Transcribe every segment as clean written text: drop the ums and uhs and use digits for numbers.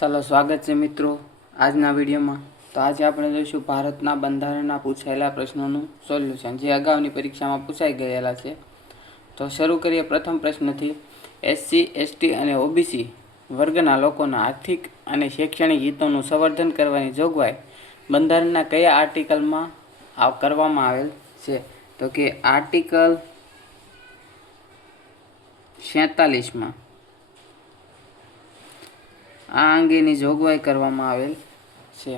ચાલો સ્વાગત છે મિત્રો આજના વિડીયોમાં। તો આજે આપણે જોઈશું ભારતના બંધારણના પૂછાયેલા પ્રશ્નોનું સોલ્યુશન જે અગાઉની પરીક્ષામાં પૂછાઈ ગયેલા છે। તો શરૂ કરીએ પ્રથમ પ્રશ્નથી। એસસી એસટી અને ઓબીસી વર્ગના લોકોના આર્થિક અને શૈક્ષણિક હિતોનું સંવર્ધન કરવાની જોગવાઈ બંધારણના કયા આર્ટિકલમાં કરવામાં આવેલ છે? તો કે આર્ટિકલ 47માં આ અંગેની જોગવાઈ કરવામાં આવેલ છે।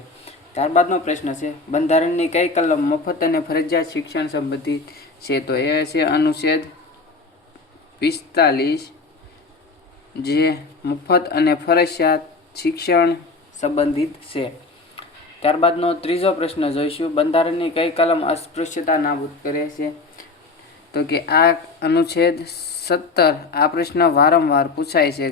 ત્યારબાદનો પ્રશ્ન છે, બંધારણની કઈ કલમ મફત અને ફરજિયાત શિક્ષણ સંબંધિત છે? તો એ છે અનુચ્છેદ 45 જે મફત અને ફરજિયાત શિક્ષણ સંબંધિત છે। ત્યારબાદનો ત્રીજો પ્રશ્ન જોઈશું, બંધારણની કઈ કલમ અસ્પૃશ્યતા નાબૂદ કરે છે? તો કે આ અનુચ્છેદ 17। આ પ્રશ્ન વારંવાર પૂછાય છે,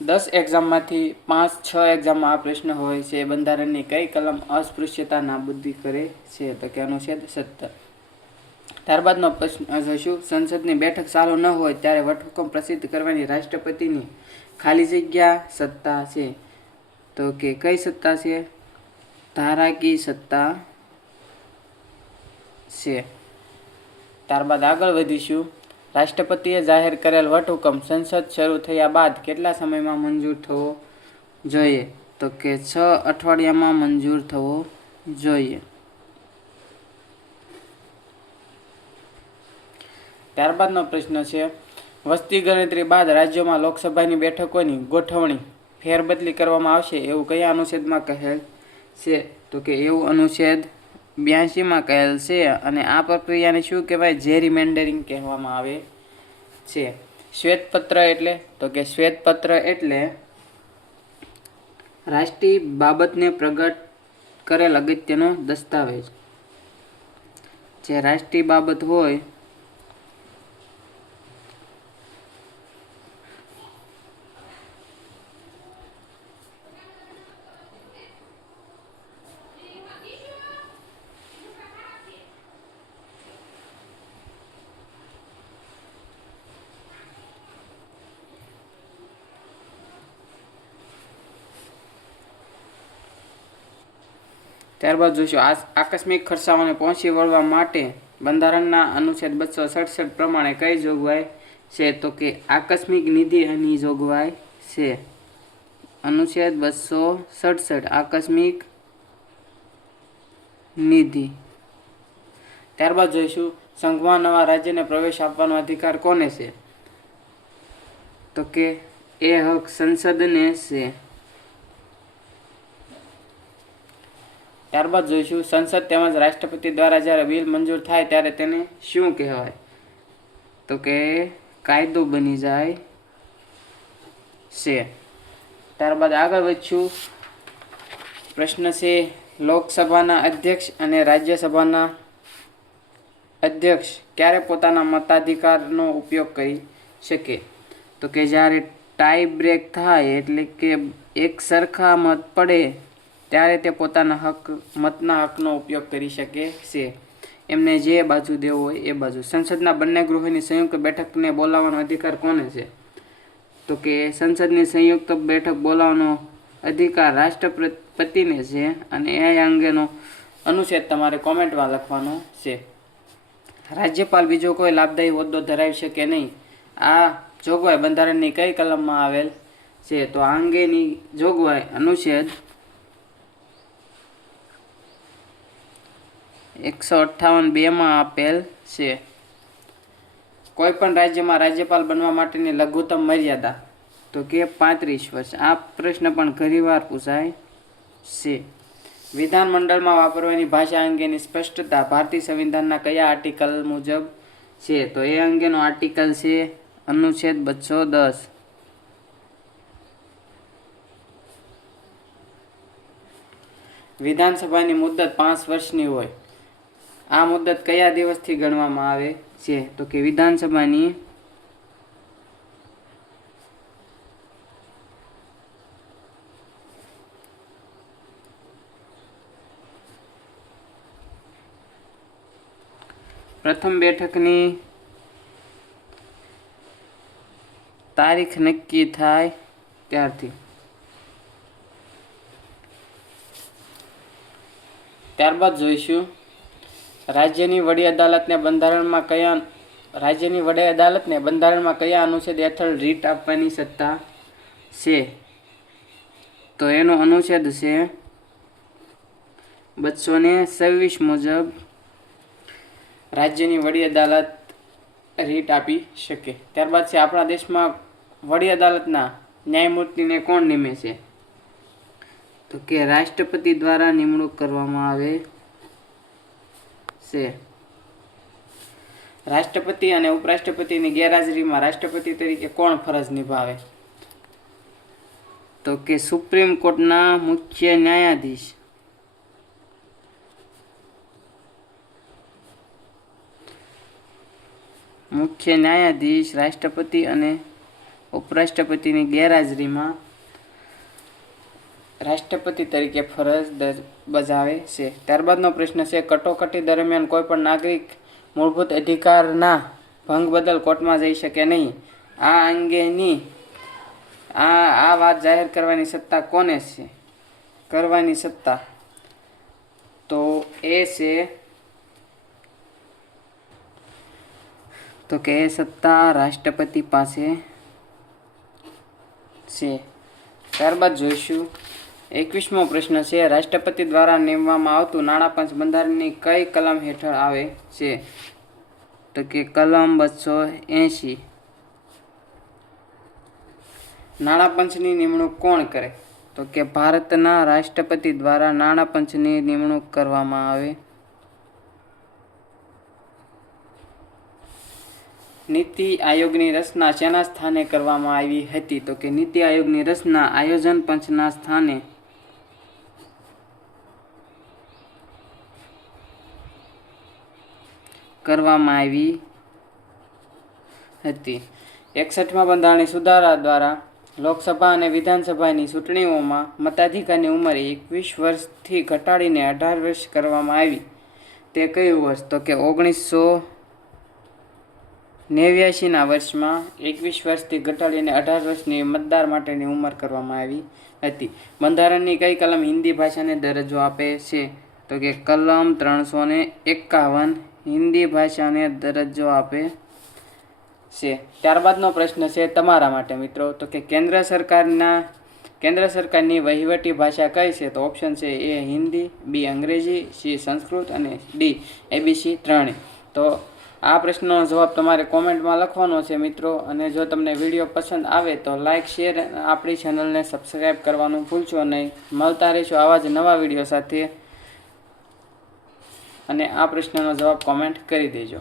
10 એક્ઝામમાંથી 5-6 એક્ઝામમાં આ પ્રશ્ન હોય છે, બંધારણની કઈ કલમ અસ્પૃશ્યતા નાબૂદી કરે છે? તો કે અનુચ્છેદ 17। ત્યારબાદનો પ્રશ્ન જોઈશું, સંસદની બેઠક ચાલુ ન હોય ત્યારે વટહુકમ પ્રસિદ્ધ કરવાની રાષ્ટ્રપતિની ખાલી જગ્યા સત્તા છે? તો કે કઈ સત્તા છે? ધારાકીય સત્તા છે। ત્યારબાદ આગળ વધીશું, રાષ્ટ્રપતિએ જાહેર કરેલ વટહુકમ સંસદ શરૂ થયા બાદ કેટલા સમયમાં મંજૂર થવો જોઈએ? તો કે 6 અઠવાડિયામાં મંજૂર થવો જોઈએ। ત્યારબાદનો પ્રશ્ન છે, વસ્તી ગણતરી બાદ રાજ્યોમાં લોકસભાની બેઠકોની ગોઠવણી ફેરબદલી કરવામાં આવશે એવું કયા અનુચ્છેદમાં કહેલ છે? તો કે એવું અનુચ્છેદ 82માં કહેલ છે અને આ પ્રક્રિયાને શું કહેવાય? જેરીમેન્ડરિંગ કહેવામાં આવે છે। શ્વેતપત્ર એટલે? તો કે શ્વેતપત્ર એટલે રાષ્ટ્રીય બાબતને પ્રગટ કરેલ અગત્યનો દસ્તાવેજ। જે રાષ્ટ્રીય બાબત હોય ત્યારબાદ જોઈશું, આકસ્મિક ખર્ચાઓને પહોંચી વળવા માટે બંધારણના અનુચ્છેદ 267 પ્રમાણે કઈ જોગવાઈ છે? તો કે આકસ્મિક નિધિની જોગવાઈ છે। અનુચ્છેદ 267 આકસ્મિક નિધિ। ત્યારબાદ જોઈશું, સંઘમાં નવા રાજ્યને પ્રવેશ આપવાનો અધિકાર કોને છે? તો કે એ હક સંસદને છે। ત્યારબાદ જોઈશું, સંસદ તેમજ રાષ્ટ્રપતિ દ્વારા જ્યારે બિલ મંજૂર થાય ત્યારે તેને શું કહેવાય? તો કે કાયદો બની જાય છે। ત્યારબાદ આગળ વધશું, પ્રશ્ન છે, લોકસભાના અધ્યક્ષ અને રાજ્યસભાના અધ્યક્ષ ક્યારે પોતાના મતાધિકારનો ઉપયોગ કરી શકે? તો કે જ્યારે ટાઈ બ્રેક થાય એટલે કે એક સરખા મત પડે ત્યારે તે પોતાના મતના હકનો ઉપયોગ કરી શકે છે। એમને જે બાજુ દેવો હોય એ બાજુ। સંસદના બંને ગૃહોની સંયુક્ત બેઠકને બોલાવવાનો અધિકાર કોને છે? તો કે સંસદની સંયુક્ત બેઠક બોલાવવાનો અધિકાર રાષ્ટ્રપતિને છે અને એ અંગેનો અનુચ્છેદ તમારે કોમેન્ટમાં લખવાનો છે। રાજ્યપાલ બીજો કોઈ લાભદાયી હોદ્દો ધરાવી શકે નહીં, આ જોગવાઈ બંધારણની કઈ કલમમાં આવેલ છે? તો આ અંગેની જોગવાઈ અનુચ્છેદ 158(2) આપેલ છે। કોઈ પણ રાજ્યમાં રાજ્યપાલ બનવા માટેની લઘુત્તમ મર્યાદા? તો કે 35 વર્ષ। આ પ્રશ્ન પણ ઘણીવાર પૂછાય છે। વિધાનમંડળમાં વાપરવાની ભાષા અંગેની સ્પષ્ટતા ભારતીય સંવિધાનના કયા આર્ટિકલ મુજબ છે? તો એ અંગેનો આર્ટિકલ છે અનુચ્છેદ 210। વિધાનસભાની મુદ્દત 5 વર્ષની હોય, આ મુદ્દત કયા દિવસથી ગણવામાં આવે છે? તો કે વિધાનસભાની પ્રથમ બેઠકની તારીખ નક્કી થાય ત્યારથી। ત્યારબાદ જોઈશું રાજ્યની વડી અદાલતને બંધારણમાં કયા અનુચ્છેદ હેઠળ રીટ આપવાની સત્તા છે? તો એનો અનુચ્છેદ છે 226 મુજબ રાજ્યની વડી અદાલત રીટ આપી શકે. ત્યારબાદ છે આપણા દેશમાં વડી અદાલતના ન્યાયમૂર્તિને કોણ નિમે છે? તો કે રાષ્ટ્રપતિ દ્વારા નિમણૂક કરવામાં આવે છે. રાષ્ટ્રપતિ અને ઉપરાષ્ટ્રપતિની ગેરહાજરીમાં રાષ્ટ્રપતિ તરીકે કોણ ફરજ નિભાવે? તો કે સુપ્રીમ કોર્ટના મુખ્ય ન્યાયાધીશ. રાષ્ટ્રપતિ અને ઉપરાષ્ટ્રપતિની ગેરહાજરીમાં રાષ્ટ્રપતિ તરીકે ફરજ બજાવે છે. ત્યારબાદનો પ્રશ્ન છે કટોકટી દરમિયાન કોઈ પણ નાગરિક મૂળભૂત અધિકારના ભંગ બદલ કોર્ટમાં જઈ શકે નહીં. આ અંગેની આ વાત જાહેર કરવાની સત્તા કોને છે? કરવાની સત્તા તો એ છે એ સત્તા રાષ્ટ્રપતિ પાસે છે. ત્યારબાદ જોઈશું 21મો પ્રશ્ન છે રાષ્ટ્રપતિ દ્વારા નિમવામાં આવતું નાણાપંચ બંધારણની કઈ કલમ હેઠળ આવે છે? તો કે કલમ 280. નાણાપંચની નિમણૂક કોણ કરે? તો કે ભારતના રાષ્ટ્રપતિ દ્વારા નાણાપંચની નિમણૂક કરવામાં આવે. નીતિ આયોગની રચના શેના સ્થાને કરવામાં આવી હતી? તો કે નીતિ આયોગની રચના આયોજન પંચના સ્થાને કરવામાં આવી હતી. 61મા બંધારણીય સુધારા દ્વારા લોકસભા અને વિધાનસભાની ચૂંટણીઓમાં મતાધિકારની ઉંમર 21 વર્ષથી ઘટાડીને 18 વર્ષ કરવામાં આવી. તે કયું વર્ષ? તો કે 1989ના વર્ષમાં 21 વર્ષથી ઘટાડીને 18 વર્ષની મતદાર માટેની ઉંમર કરવામાં આવી હતી. બંધારણની કઈ કલમ હિન્દી ભાષાને દરજ્જો આપે છે? તો કે કલમ 351 હિન્દી ભાષાને દરજ્જો આપે છે. ત્યારબાદનો પ્રશ્ન છે તમારા માટે મિત્રો, તો કે કેન્દ્ર સરકારની વહીવટી ભાષા કઈ છે? તો ઓપ્શન છે એ હિન્દી, બી અંગ્રેજી, સી સંસ્કૃત અને ડી ABC ત્રણે. તો આ પ્રશ્નનો જવાબ તમારે કોમેન્ટમાં લખવાનો છે મિત્રો. અને જો તમને વિડીયો પસંદ આવે તો લાઇક, શેર અને આપણી ચેનલને સબસ્ક્રાઈબ કરવાનું ભૂલશો નહીં. મળતા રહીશું આવા જ નવા વિડીયો સાથે અને આ પ્રશ્નનો જવાબ કોમેન્ટ કરી દેજો.